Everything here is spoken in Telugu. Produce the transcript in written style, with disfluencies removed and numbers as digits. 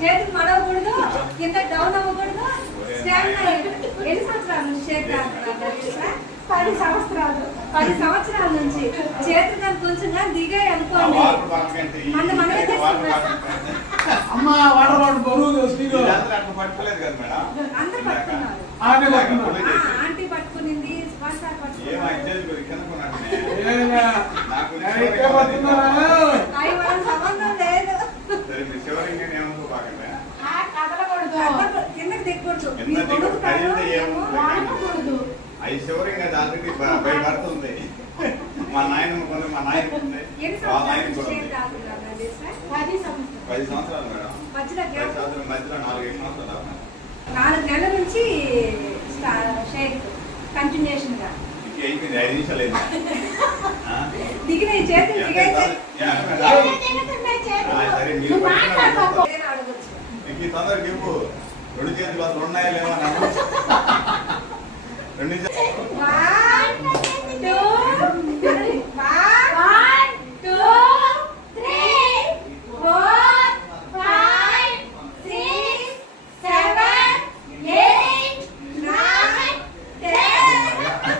చేతికి మడవకూడదు, కింద డౌన్ అవ్వకూడదు. ఎన్ని సంవత్సరాలు చేతి 10 సంవత్సరాలు. 10 సంవత్సరాల నుంచి చేతులు కానీ కొంచెం కానీ దిగాయి అనుకోండి, మనమే అందరు పట్టుకున్నారు. ఆంటీ పట్టుకునింది, సంబంధం లేదు. కిందకి దిగకూడదు, భయపడుతుంది. మా నాయన మా నాయన 10 సంవత్సరాలు మేడం. మధ్యలో 4-5 సంవత్సరాలు. 4 నెలల నుంచి షేక్ కంటిన్యూషన్ గా 5 నిమిషాలు దిగిన చేతులు తొందరగా ఇవ్వు. 2 చేతులు అసలు ఉన్నాయా లేవా? 2